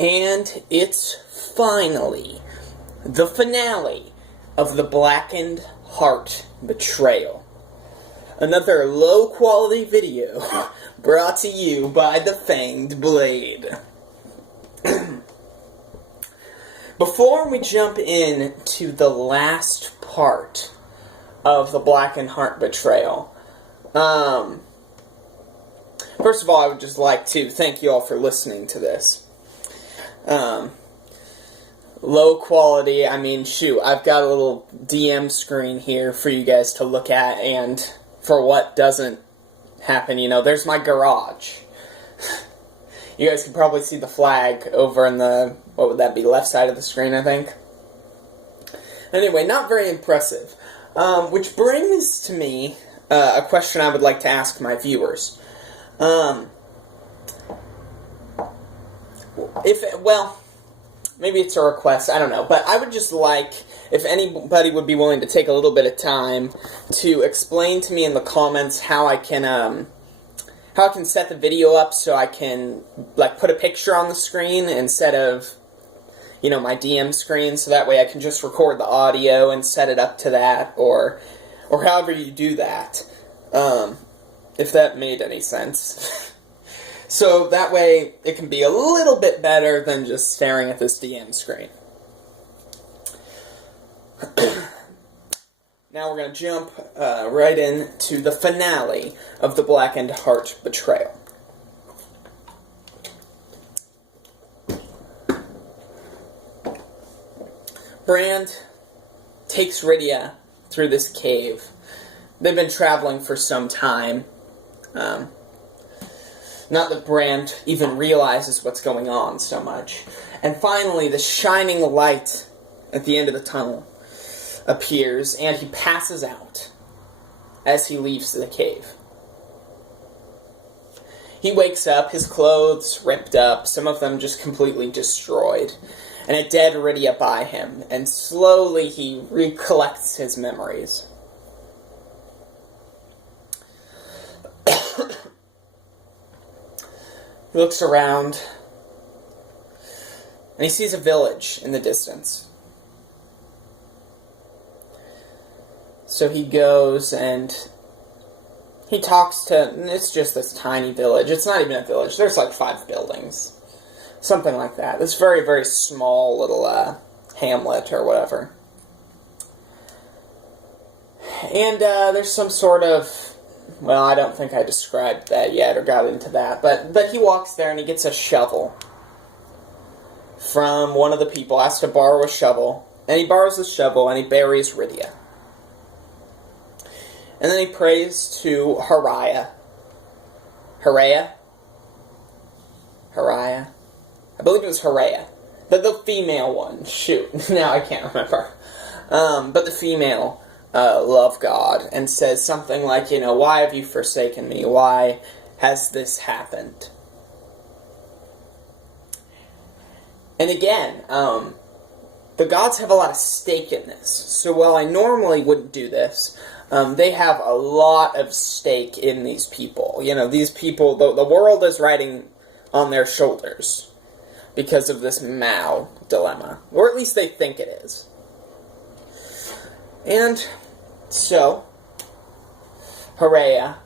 And it's finally the finale of the Blackened Heart Betrayal. Another low-quality video brought to you by the Fanged Blade. Before we jump into the last part of the Blackened Heart Betrayal, first of all, I would just like to thank you all for listening to this. Low quality, I mean, shoot, I've got a little DM screen here for you guys to look at, and for what doesn't happen, you know, there's my garage. You guys can probably see the flag over in the, what would that be, left side of the screen, I think. Anyway, not very impressive. Which brings to me a question I would like to ask my viewers. Maybe it's a request, I don't know, but I would just like, if anybody would be willing to take a little bit of time to explain to me in the comments how I can set the video up so I can, like, put a picture on the screen instead of, you know, my DM screen, so that way I can just record the audio and set it up to that, or however you do that, if that made any sense. So that way it can be a little bit better than just staring at this DM screen. Now we're going to jump right into the finale of the Blackened Heart Betrayal. Brand takes Rydia through this cave. They've been traveling for some time. Not that Brand even realizes what's going on so much. And finally, the shining light at the end of the tunnel appears, and he passes out as he leaves the cave. He wakes up, his clothes ripped up, some of them just completely destroyed, and a dead Rydia by him, and slowly he recollects his memories. He looks around, and he sees a village in the distance. So he goes and he talks to, it's just this tiny village. It's not even a village. There's like 5 buildings. Something like that. This very, very small little hamlet or whatever. And there's some sort of, well, I don't think I described that yet or got into that, but he walks there and he gets a shovel from one of the people, asks to borrow a shovel, and he borrows the shovel and he buries Rydia. And then he prays to Haraya. Haraya? I believe it was Haraya. The female one. Shoot, now I can't remember. But the female love God and says something like, you know, why have you forsaken me? Why has this happened? And again, the gods have a lot of stake in this. So while I normally wouldn't do this, they have a lot of stake in these people. You know, these people, the world is riding on their shoulders because of this Mao dilemma. Or at least they think it is. And so, Haraya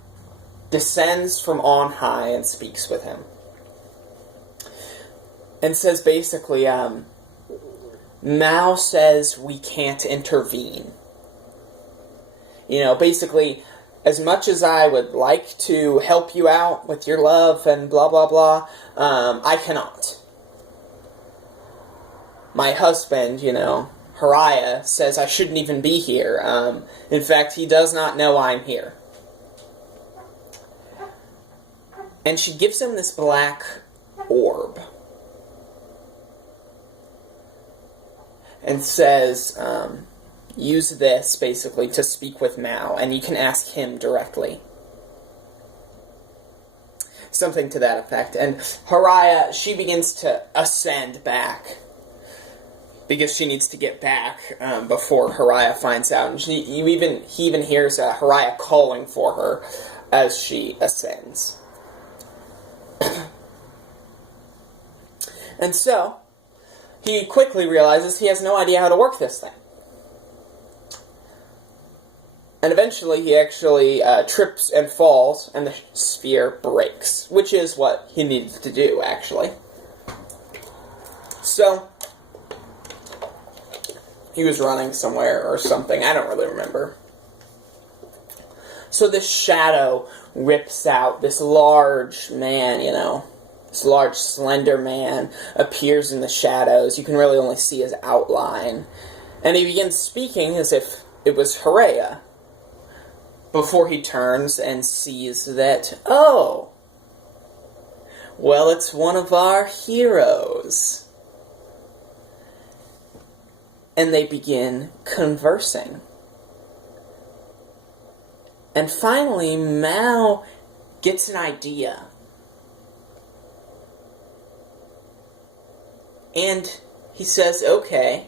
descends from on high and speaks with him. And says basically, Mao says we can't intervene. You know, basically, as much as I would like to help you out with your love and blah, blah, blah, I cannot. My husband, you know, Haraya, says I shouldn't even be here. In fact, he does not know I'm here. And she gives him this black orb. And says, use this, basically, to speak with Mao, and you can ask him directly. Something to that effect. And Haraya, she begins to ascend back, because she needs to get back before Haraya finds out. And he even hears Haraya calling for her as she ascends. And so, he quickly realizes he has no idea how to work this thing. And eventually he actually trips and falls, and the sphere breaks, which is what he needed to do, actually. So, he was running somewhere or something, I don't really remember. So this shadow rips out, this large man, this large slender man appears in the shadows. You can really only see his outline. And he begins speaking as if it was Horea, before he turns and sees that, oh, well, it's one of our heroes. And they begin conversing. And finally, Mao gets an idea. And he says, okay,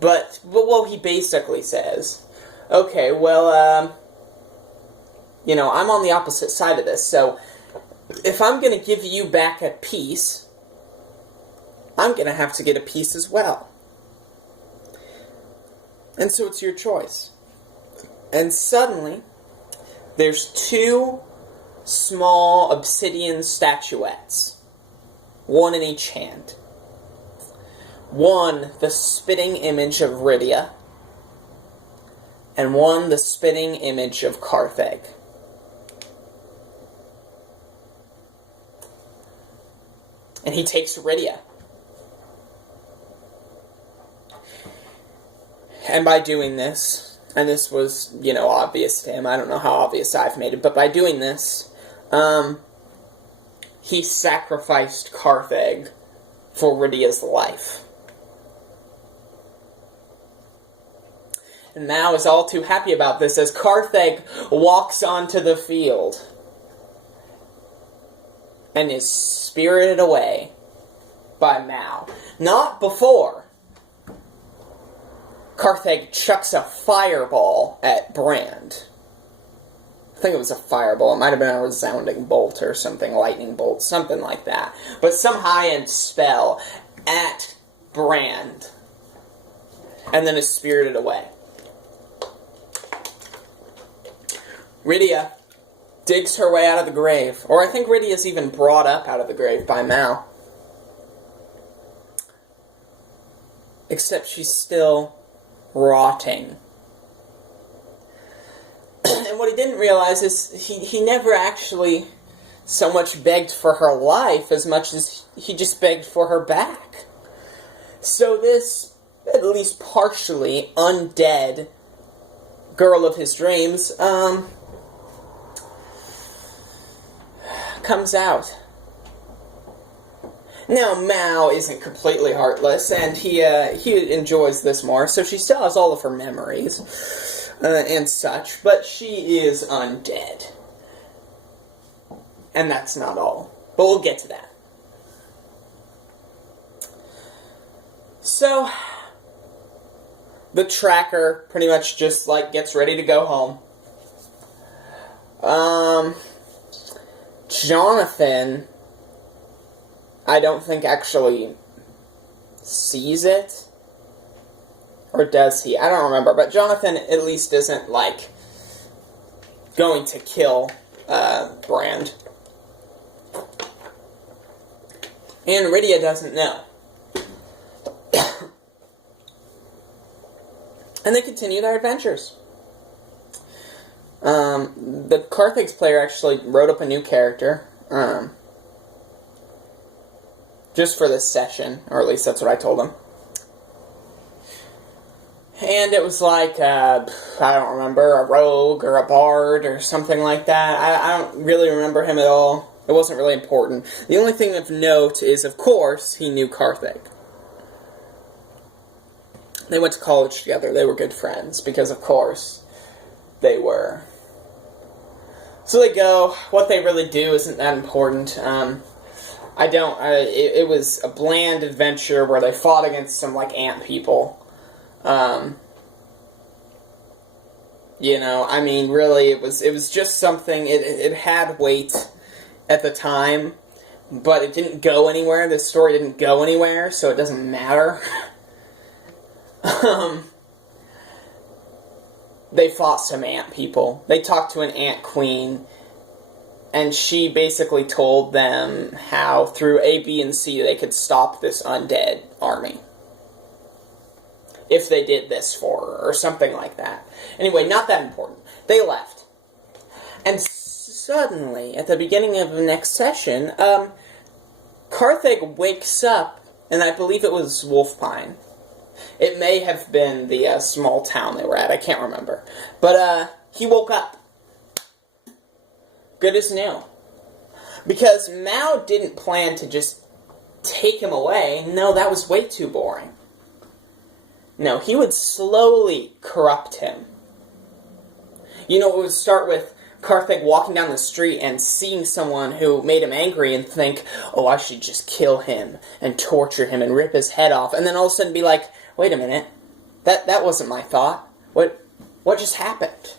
but he basically says, okay, well, I'm on the opposite side of this, so if I'm going to give you back a piece, I'm going to have to get a piece as well. And so it's your choice. And suddenly, there's two small obsidian statuettes, one in each hand. One, the spitting image of Rydia, and one, the spitting image of Carthage. And he takes Rydia. And by doing this, and this was, obvious to him, I don't know how obvious I've made it, but by doing this, he sacrificed Carthage for Rydia's life. And Mao is all too happy about this as Carthage walks onto the field and is spirited away by Mao. Not before Carthage chucks a fireball at Brand. I think it was a fireball. It might have been a resounding bolt or something, lightning bolt, something like that. But some high-end spell at Brand. And then is spirited away. Rydia digs her way out of the grave. Or I think Rydia's even brought up out of the grave by Mao. Except she's still rotting. And what he didn't realize is he never actually so much begged for her life as much as he just begged for her back. So this, at least partially undead girl of his dreams, comes out. Now, Mao isn't completely heartless, and he enjoys this more, so she still has all of her memories, and such, but she is undead. And that's not all. But we'll get to that. So, the tracker pretty much just, gets ready to go home. Jonathan, I don't think actually sees it. Or does he? I don't remember. But Jonathan at least isn't, going to kill Brand. And Rydia doesn't know. And they continue their adventures. The Carthage player actually wrote up a new character. Just for this session, or at least that's what I told him. And it was I don't remember, a rogue or a bard or something like that. I don't really remember him at all. It wasn't really important. The only thing of note is, of course, he knew Carthage. They went to college together. They were good friends, because, of course, they were. So they go. What they really do isn't that important. It was a bland adventure where they fought against some, ant people. Really, it was just something, it had weight at the time, but it didn't go anywhere. This story didn't go anywhere, so it doesn't matter. They fought some ant people. They talked to an ant queen, and she basically told them how through A, B, and C they could stop this undead army. If they did this for her, or something like that. Anyway, not that important. They left. And suddenly, at the beginning of the next session, Carthage wakes up, and I believe it was Wolfpine. It may have been the small town they were at, I can't remember. But he woke up. Good as new. Because Mao didn't plan to just take him away. No, that was way too boring. No, he would slowly corrupt him. You know, it would start with Carthage walking down the street and seeing someone who made him angry and think, oh, I should just kill him and torture him and rip his head off. And then all of a sudden be like, wait a minute, that wasn't my thought. What just happened?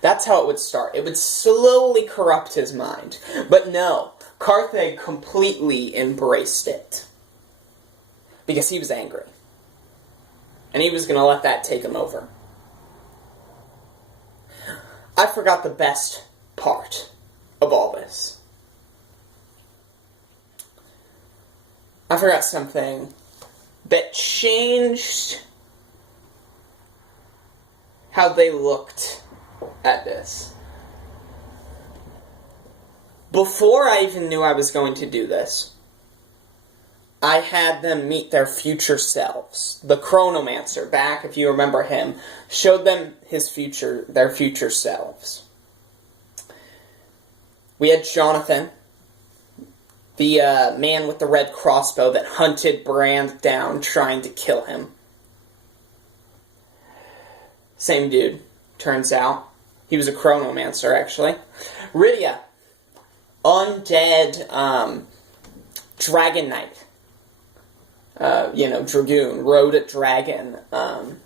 That's how it would start. It would slowly corrupt his mind. But no, Carthage completely embraced it. Because he was angry. And he was going to let that take him over. I forgot the best part of all this. I forgot something that changed how they looked at this. Before I even knew I was going to do this, I had them meet their future selves. The Chronomancer, back, if you remember him, showed them their future selves. We had Jonathan, the man with the red crossbow that hunted Brand down trying to kill him. Same dude, turns out. He was a Chronomancer, actually. Rydia, undead Dragon Knight. Dragoon, rode a dragon, and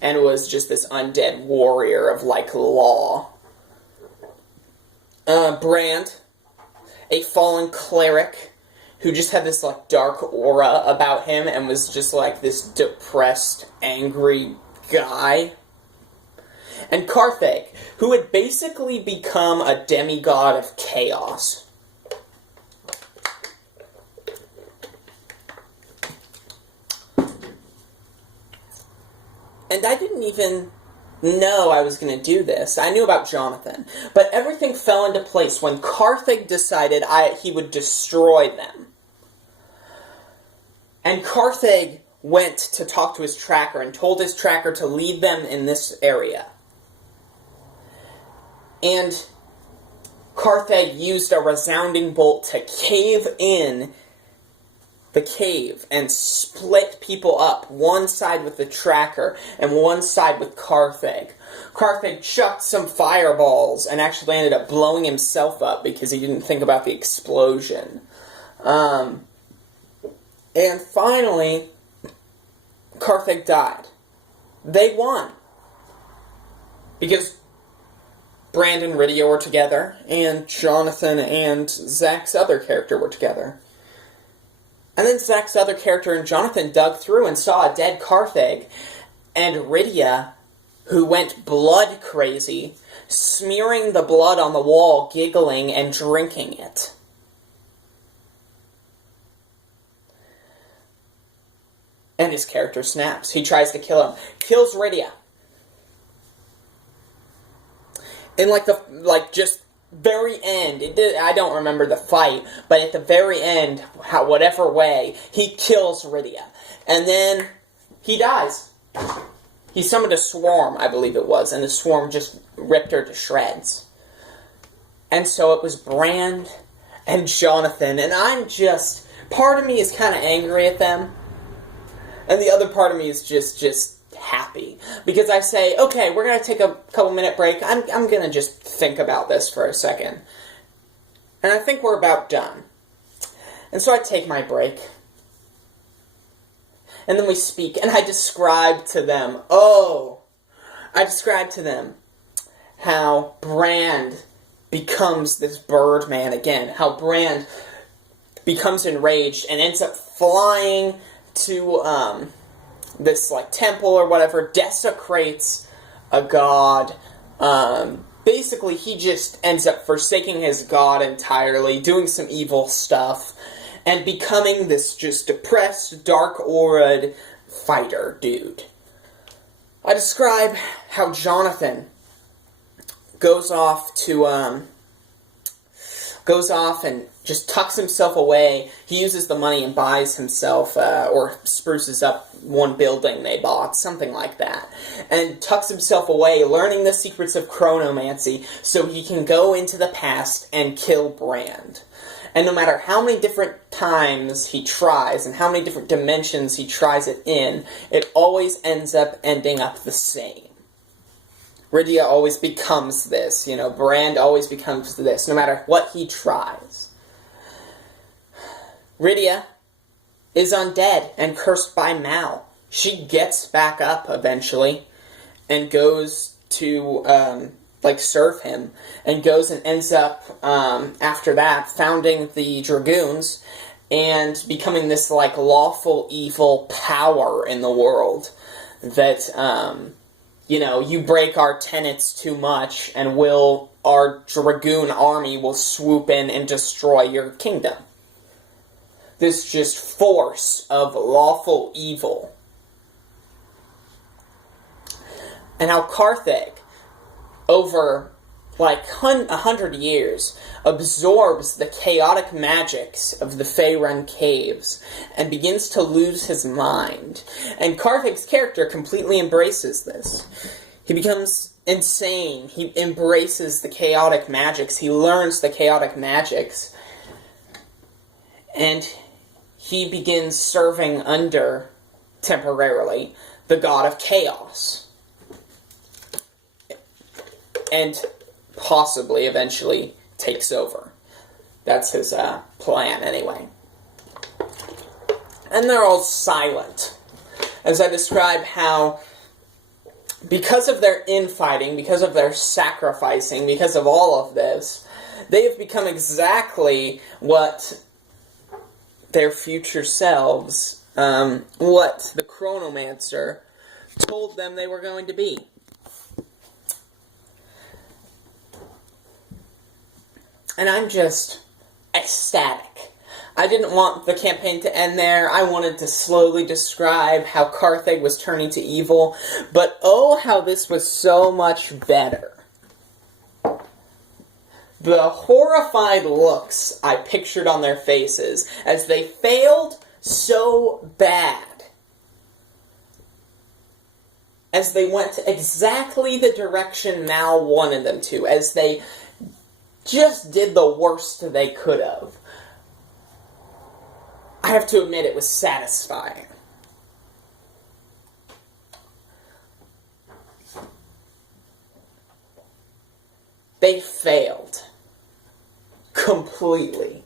was just this undead warrior of, law. Brand, a fallen cleric, who just had this, dark aura about him, and was just, this depressed, angry guy. And Carthage, who had basically become a demigod of chaos. And I didn't even know I was going to do this. I knew about Jonathan. But everything fell into place when Carthage decided he would destroy them. And Carthage went to talk to his tracker and told his tracker to lead them in this area. And Carthage used a resounding bolt to cave in the cave and split people up, one side with the tracker and one side with Carthage. Carthage chucked some fireballs and actually ended up blowing himself up because he didn't think about the explosion. And finally, Carthage died. They won. Because Brand and Rydia were together, and Jonathan and Zach's other character were together. And then Zach's other character and Jonathan dug through and saw a dead Carthage, and Rydia, who went blood crazy, smearing the blood on the wall, giggling, and drinking it. And his character snaps. He tries to kill him. Kills Rydia. In just very end, I don't remember the fight, but at the very end, whatever way, he kills Rydia. And then he dies. He summoned a swarm, I believe it was, and the swarm just ripped her to shreds. And so it was Brand and Jonathan, and part of me is kind of angry at them, and the other part of me is just happy. Because I say, okay, we're going to take a couple minute break. I'm going to just think about this for a second. And I think we're about done. And so I take my break. And then we speak, and I describe to them, how Brand becomes this Birdman again. How Brand becomes enraged and ends up flying to this like temple or whatever, desecrates a god. Basically, he just ends up forsaking his god entirely, doing some evil stuff, and becoming this just depressed, dark-auraed fighter dude. I describe how Jonathan goes off and just tucks himself away. He uses the money and buys himself, or spruces up one building they bought, something like that, and tucks himself away, learning the secrets of chronomancy so he can go into the past and kill Brand. And no matter how many different times he tries and how many different dimensions he tries it in, it always ends up ending up the same. Rydia always becomes this, Brand always becomes this, no matter what he tries. Rydia is undead and cursed by Mao. She gets back up eventually and goes to, serve him, and goes and ends up, after that, founding the Dragoons and becoming this, lawful evil power in the world that, you break our tenets too much and our Dragoon army will swoop in and destroy your kingdom. This just force of lawful evil. And how Karthag, over 100 years, absorbs the chaotic magics of the Faerun caves and begins to lose his mind. And Karthag's character completely embraces this. He becomes insane. He embraces the chaotic magics. He learns the chaotic magics. And he begins serving under, temporarily, the god of chaos. And possibly, eventually, takes over. That's his plan, anyway. And they're all silent. As I describe how, because of their infighting, because of their sacrificing, because of all of this, they have become exactly what their future selves, what the Chronomancer told them they were going to be. And I'm just ecstatic. I didn't want the campaign to end there. I wanted to slowly describe how Karthag was turning to evil. But oh, how this was so much better. The horrified looks I pictured on their faces as they failed so bad. As they went exactly the direction Mal wanted them to. As they just did the worst they could have. I have to admit, it was satisfying. They failed. Completely.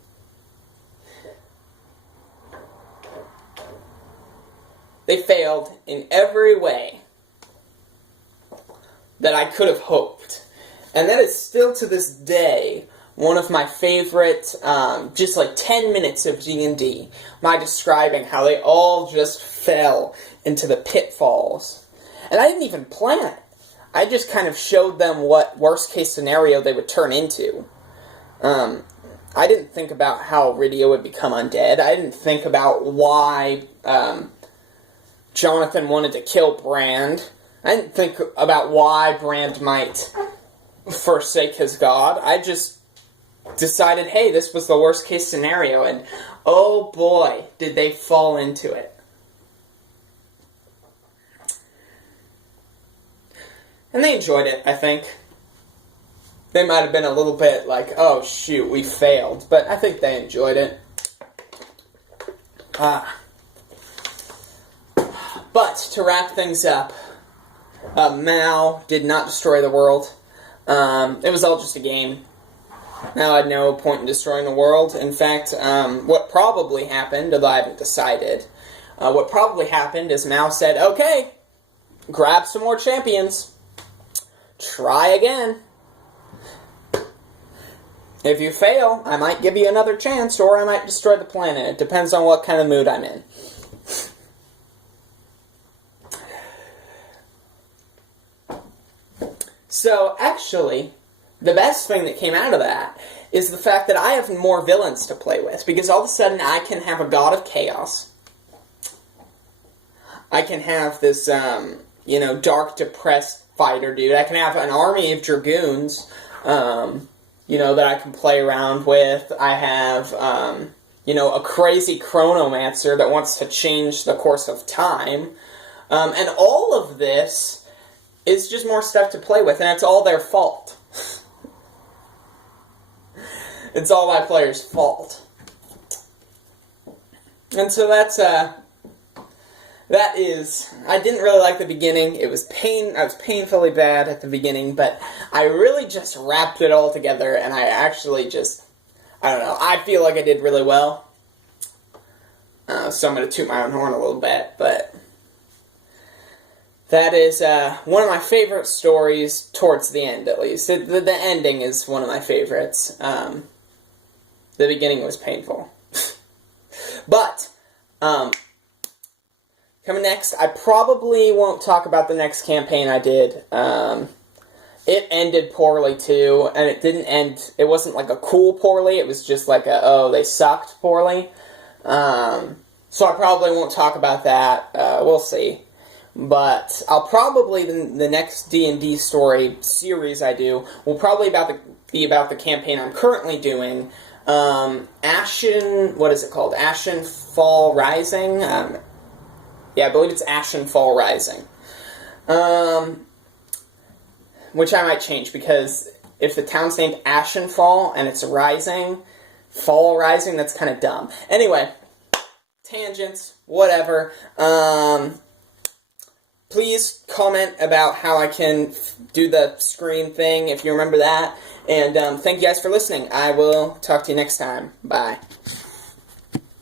They failed in every way that I could have hoped. And that is still to this day one of my favorite, just 10 minutes of D&D. My describing how they all just fell into the pitfalls. And I didn't even plan it. I just kind of showed them what worst case scenario they would turn into. I didn't think about how Rydia would become undead. I didn't think about why Jonathan wanted to kill Brand. I didn't think about why Brand might forsake his god. I just decided, hey, this was the worst case scenario, and oh boy, did they fall into it. And they enjoyed it, I think. They might have been a little bit like, oh shoot, we failed, but I think they enjoyed it. But, to wrap things up, Mao did not destroy the world. It was all just a game. Mao had no point in destroying the world. In fact, what probably happened, although I haven't decided, what probably happened is Mao said, okay, grab some more champions. Try again. If you fail, I might give you another chance, or I might destroy the planet. It depends on what kind of mood I'm in. So, actually, the best thing that came out of that is the fact that I have more villains to play with, because all of a sudden I can have a god of chaos. I can have this, dark, depressed fighter dude. I can have an army of dragoons, that I can play around with. I have, a crazy chronomancer that wants to change the course of time. And all of this is just more stuff to play with, and it's all their fault. It's all my players' fault. And so that is, I didn't really like the beginning. I was painfully bad at the beginning, but I really just wrapped it all together, and I actually I feel like I did really well. So I'm going to toot my own horn a little bit, but that is one of my favorite stories towards the end, at least. The ending is one of my favorites. The beginning was painful. But, coming next, I probably won't talk about the next campaign I did. It ended poorly, too, and it wasn't like a cool poorly, it was just like they sucked poorly. So I probably won't talk about that. We'll see. But I'll probably, the next D&D story series I do, will probably be about the campaign I'm currently doing. What is it called? Ashen Fall Rising? Yeah, I believe it's Ashen Fall Rising. Which I might change, because if the town's named Ashen Fall and it's Fall Rising, that's kind of dumb. Anyway, tangents, whatever. Please comment about how I can do the screen thing, if you remember that. And thank you guys for listening. I will talk to you next time. Bye.